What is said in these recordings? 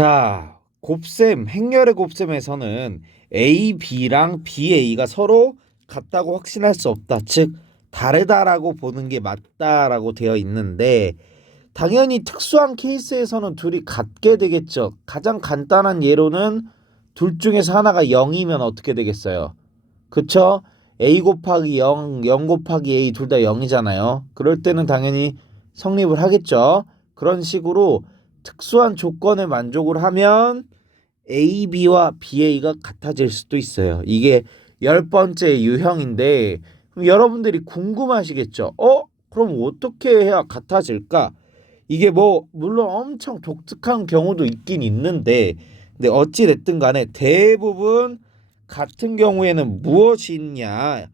자, 곱셈, 행렬의 곱셈에서는 A, B랑 B, A가 서로 같다고 확신할 수 없다. 즉, 다르다라고 보는 게 맞다라고 되어 있는데, 당연히 특수한 케이스에서는 둘이 같게 되겠죠. 가장 간단한 예로는 둘 중에서 하나가 0이면 어떻게 되겠어요? 그쵸? A 곱하기 0, 0 곱하기 A 둘 다 0이잖아요. 그럴 때는 당연히 성립을 하겠죠. 그런 식으로 특수한 조건을 만족을 하면 A, B와 B, A가 같아질 수도 있어요. 이게 10번째 유형인데 그럼 여러분들이 궁금하시겠죠? 그럼 어떻게 해야 같아질까? 이게 뭐 물론 엄청 독특한 경우도 있긴 있는데 근데 어찌 됐든 간에 대부분 같은 경우에는 무엇이 있냐?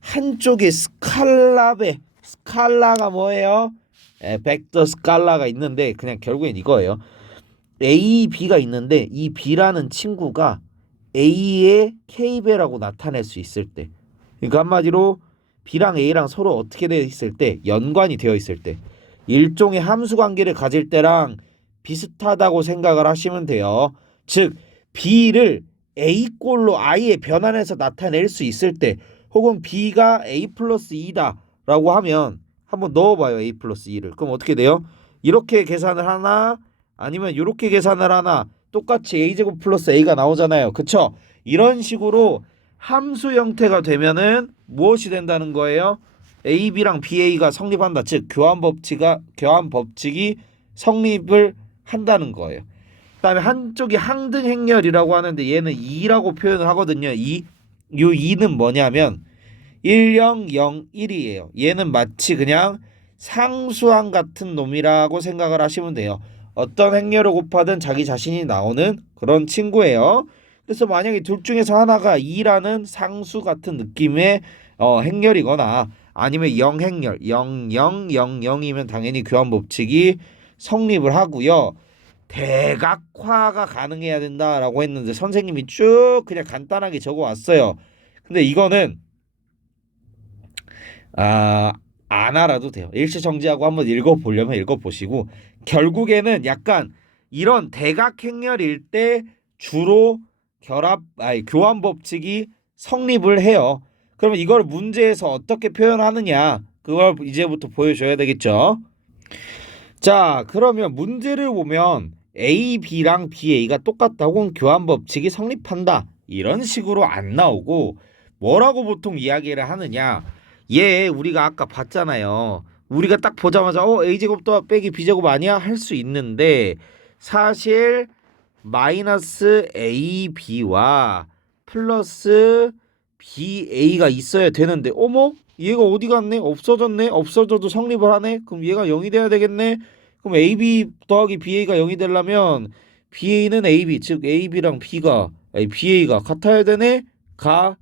한쪽에 스칼라가 뭐예요? 벡터 스칼라가 있는데 그냥 결국엔 이거예요. A, B가 있는데 이 B라는 친구가 A의 K배라고 나타낼 수 있을 때, 그러니까 한마디로 B랑 A랑 서로 어떻게 되어 있을 때, 연관이 되어 있을 때, 일종의 함수 관계를 가질 때랑 비슷하다고 생각을 하시면 돼요. 즉 B를 A꼴로 I에 변환해서 나타낼 수 있을 때, 혹은 B가 A 플러스 2다 라고 하면 한번 넣어봐요. A 플러스 2를. 그럼 어떻게 돼요? 이렇게 계산을 하나 아니면 이렇게 계산을 하나 똑같이 A제곱 플러스 A가 나오잖아요. 그쵸? 이런 식으로 함수 형태가 되면은 무엇이 된다는 거예요? AB랑 BA가 성립한다. 즉 교환 법칙이 성립을 한다는 거예요. 그다음에 한쪽이 항등 행렬이라고 하는데 얘는 2라고 표현을 하거든요. 이 2는 뭐냐면 1, 0, 0, 1이에요. 얘는 마치 그냥 상수항 같은 놈이라고 생각을 하시면 돼요. 어떤 행렬을 곱하든 자기 자신이 나오는 그런 친구예요. 그래서 만약에 둘 중에서 하나가 2라는 상수 같은 느낌의 행렬이거나 아니면 0행렬 0, 0, 0, 0이면 당연히 교환 법칙이 성립을 하고요. 대각화가 가능해야 된다라고 했는데 선생님이 쭉 그냥 간단하게 적어 왔어요. 근데 이거는 아, 안 알아도 돼요. 일시정지하고 한번 읽어보려면 읽어보시고 결국에는 약간 이런 대각행렬일 때 주로 교환 법칙이 성립을 해요. 그러면 이걸 문제에서 어떻게 표현하느냐 그걸 이제부터 보여줘야 되겠죠. 자, 그러면 문제를 보면 A, B랑 B, A가 똑같다고 교환 법칙이 성립한다. 이런 식으로 안 나오고 뭐라고 보통 이야기를 하느냐? 우리가 아까 봤잖아요. 우리가 딱 보자마자 A제곱 더 빼기 B제곱 아니야? 할 수 있는데 사실 마이너스 AB와 플러스 BA가 있어야 되는데 얘가 어디 갔네? 없어졌네? 없어져도 성립을 하네? 그럼 얘가 0이 돼야 되겠네? 그럼 AB 더하기 BA가 0이 되려면 BA는 AB 즉 AB랑 BA가 같아야 되네? 가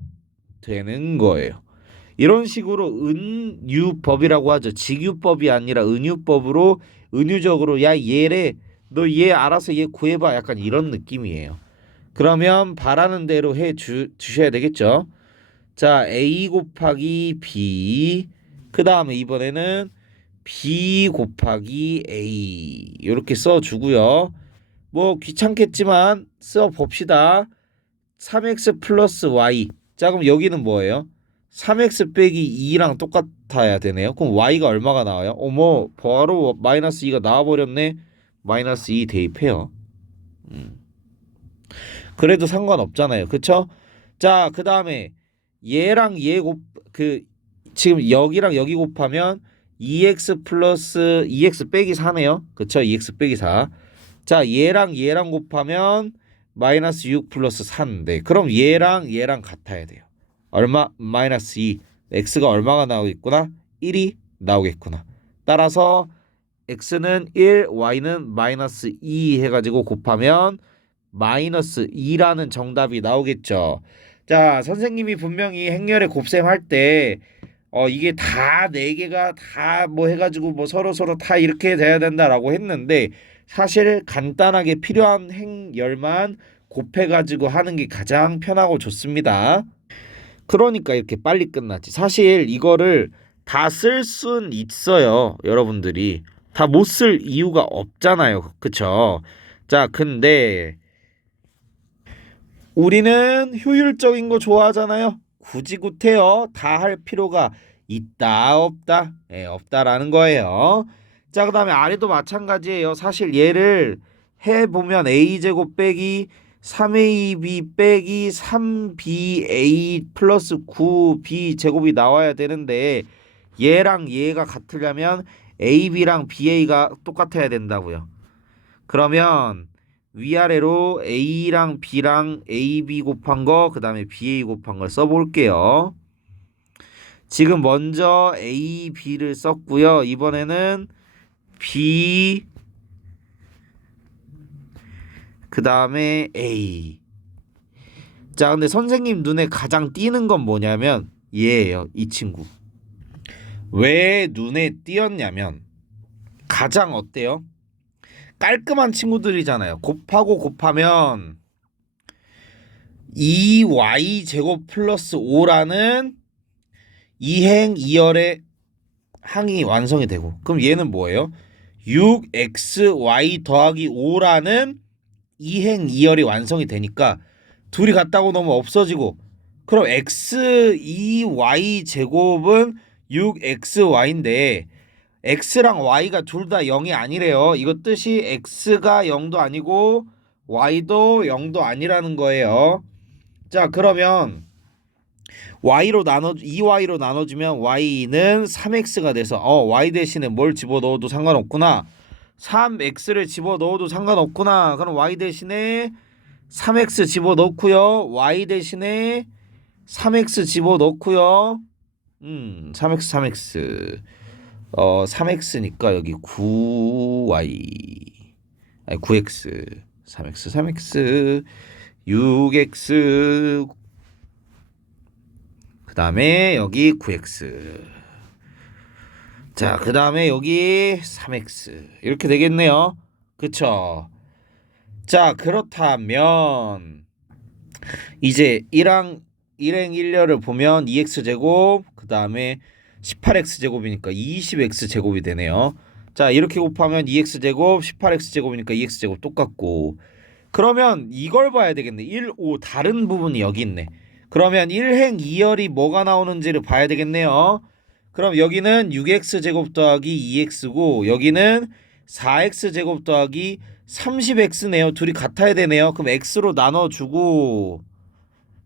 되는 거예요. 이런 식으로 은유법이라고 하죠. 직유법이 아니라 은유법으로 은유적으로 야 얘래 너 얘 알아서 얘 구해봐 약간 이런 느낌이에요. 그러면 바라는 대로 주셔야 되겠죠. 자 A 곱하기 B 그 다음에 이번에는 B 곱하기 A 이렇게 써주고요. 뭐 귀찮겠지만 써봅시다. 3x 플러스 y. 자 그럼 여기는 뭐예요? 3x 빼기 2랑 똑같아야 되네요. 그럼 y가 얼마가 나와요? 바로 마이너스 2가 나와버렸네. 마이너스 2 대입해요. 음. 그래도 상관없잖아요. 그쵸? 자 그 다음에 얘랑 그 지금 여기랑 여기 곱하면 2x 플러스 2x 빼기 4네요. 그쵸? 2x 빼기 4. 자 얘랑 곱하면 마이너스 6 플러스 4인데 그럼 얘랑 같아야 돼요. 얼마? 마이너스 2. x가 얼마가 나오겠구나? 1이 나오겠구나. 따라서 x는 1, y는 마이너스 2 해가지고 곱하면 마이너스 2라는 정답이 나오겠죠. 자 선생님이 분명히 행렬의 곱셈할 때 이게 다 네 개가 다 뭐 해가지고 뭐 서로 다 이렇게 돼야 된다라고 했는데 사실 간단하게 필요한 행열만 곱해가지고 하는 게 가장 편하고 좋습니다. 그러니까 이렇게 빨리 끝났지. 사실 이거를 다 쓸 순 있어요. 여러분들이 다 못 쓸 이유가 없잖아요. 그쵸? 자, 근데 우리는 효율적인 거 좋아하잖아요. 굳이 구태여 다 할 필요가 있다 없다? 예, 없다라는 거예요. 자, 그다음에 아래도 마찬가지예요. 사실 얘를 해보면 a제곱 빼기 3ab 빼기 3ba 플러스 9b 제곱이 나와야 되는데 얘랑 얘가 같으려면 ab랑 ba가 똑같아야 된다고요. 그러면 위아래로 A랑 B랑 AB 곱한 거, 그 다음에 BA 곱한 걸 써볼게요. 지금 먼저 A, B를 썼고요. 이번에는 B, 그 다음에 A. 자, 근데 선생님 눈에 가장 띄는 건 뭐냐면 얘예요. 이 친구. 왜 눈에 띄었냐면 가장 어때요? 깔끔한 친구들이잖아요. 곱하고 곱하면 2y 제곱 플러스 5라는 이행 이열의 항이 완성이 되고, 그럼 얘는 뭐예요? 6xy 더하기 5라는 이행 이열이 완성이 되니까 둘이 같다고 너무 없어지고, 그럼 x 2y 제곱은 6xy인데 x랑 y가 둘 다 0이 아니래요. 이거 뜻이 x가 0도 아니고 y도 0도 아니라는 거예요. 자, 그러면 y로 나눠 2y로 나눠주면 y는 3x가 돼서 y 대신에 뭘 집어넣어도 상관없구나. 3x를 집어넣어도 상관없구나. 그럼 y 대신에 3x 집어넣고요. y 대신에 3x 집어넣고요. 3x 3x니까 여기 9y 아니 9x 3x 6x 그 다음에 여기 9x 자 그 다음에 여기 3x 이렇게 되겠네요. 그쵸? 자 그렇다면 이제 1항 1행 1렬을 보면 2x제곱 그 다음에 18x제곱이니까 20x제곱이 되네요. 자 이렇게 곱하면 2x제곱 18x제곱이니까 2x제곱 똑같고, 그러면 이걸 봐야 되겠네. 1, 5 다른 부분이 여기 있네. 그러면 1행 2열이 뭐가 나오는지를 봐야 되겠네요. 그럼 여기는 6x제곱 더하기 2x고 여기는 4x제곱 더하기 30x네요. 둘이 같아야 되네요. 그럼 x로 나눠주고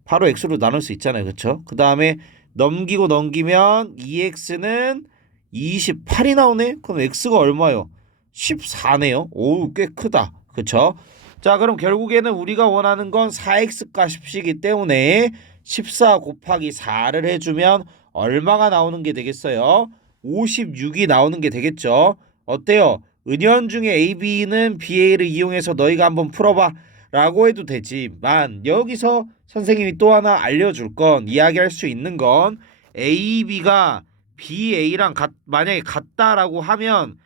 바로 x로 나눌 수 있잖아요. 그쵸? 그 다음에 넘기고 넘기면 2x는 28이 나오네? 그럼 x가 얼마요? 14네요. 오, 꽤 크다. 그쵸? 자, 그럼 결국에는 우리가 원하는 건 4x 값이기 때문에 14 곱하기 4를 해주면 얼마가 나오는 게 되겠어요? 56이 나오는 게 되겠죠? 어때요? 은연중에 AB는 BA를 이용해서 너희가 한번 풀어봐 라고 해도 되지만 여기서 선생님이 또 하나 알려줄 건, 이야기할 수 있는 건 AB가 BA랑 만약에 같다라고 하면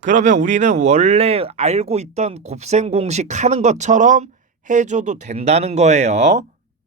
그러면 우리는 원래 알고 있던 곱셈 공식 하는 것처럼 해줘도 된다는 거예요.